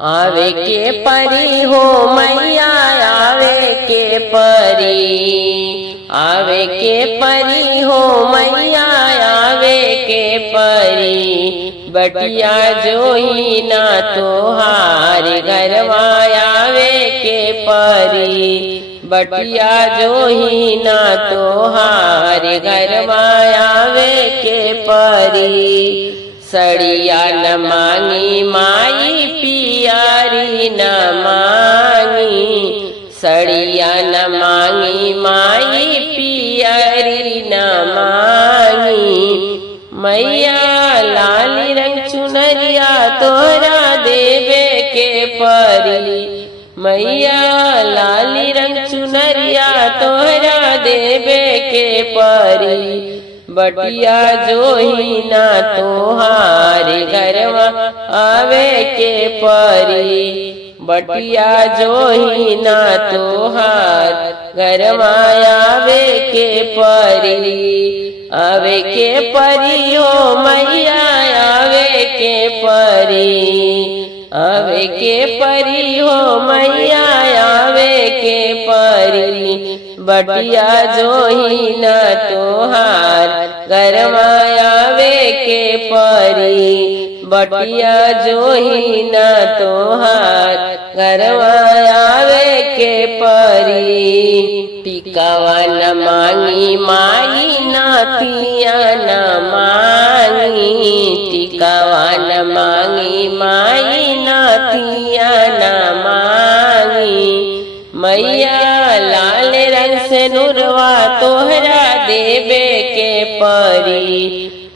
आवे के परी हो मैया आवे के परी, आवे के परी हो मैया आवे के परी। बटिया जोही ना तोहार घरवा आवे के परी, बटिया जोही ना तोहार घरवा आवे के परी। सड़िया न मांगी माई पियारी न मांगी, सड़िया न मांगी माई पियारी न मांगी। मैया लाली रंग चुनरिया तोरा देवे के परी, मैया लाली रंग चुनरिया तोरा देवे के परी। बटिया जोही ना तोहार घरवा आवे के परी, बटिया जोही ना तोहार घरवा आवे के परी। आवे के परी हो मैया आवे के परी, आवे के परी हो मैया आवे के परी। बटिया जोही ना तोहार घरवा आवे के परी, बटिया जोही ना तोहार घरवा आवे के परी। टिकावा न मांगी माई नातिया न मांगी, टिकावा न मांगी माई नातिया न मांगी। मैया लाल रंग से नुरवा तोहरा देवे के परी,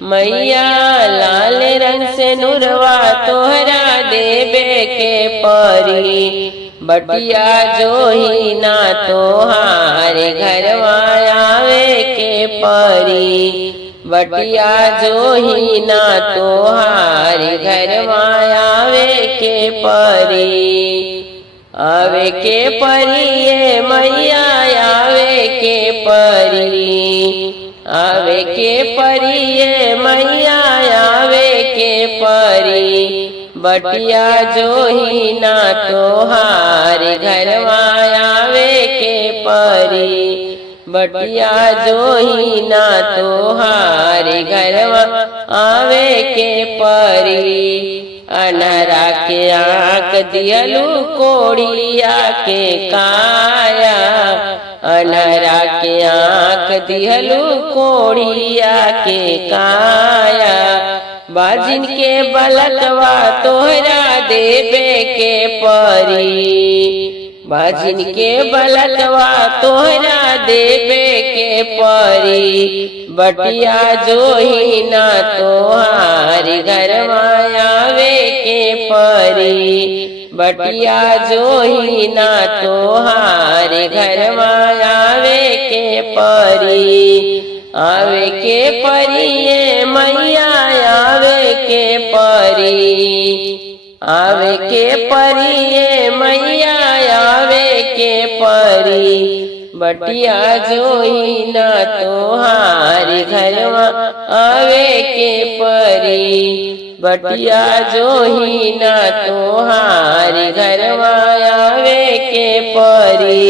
मैया लाल रंग से नुरवा तोहरा देवे के परी। बटिया जोही ना तोहार घरवा आवे के परी, बटिया जोही ना तोहार घरवा आवे के परी। आवे के परी ये मैया आवे के परी, आवे के परी ये मैया आवे के परी। बटिया जोही ना तोहार घरवा आवे के परी, बटिया जोही ना तोहार घरवा आवे के परी। अनहरा के आँख दियलू कोड़िया के काया, अनहरा के आँख दियलू कोड़िया के काया। बाजिन के बलकवा तोहरा देवे के परी, बाजिन के बलकवा तोहरा देवे के परी। बटिया जोही ना तोहार घरवा आवे के परी, बटिया जोही ना तोहार घरवा आवे के परी। आवे के परी ये मैया आवे के परी, आवे के परी ये मैया आवे के परी। बटिया जोही ना तोहार घरवा आवे के परी, बटिया जोही ना तोहार घरवा आवे के परी।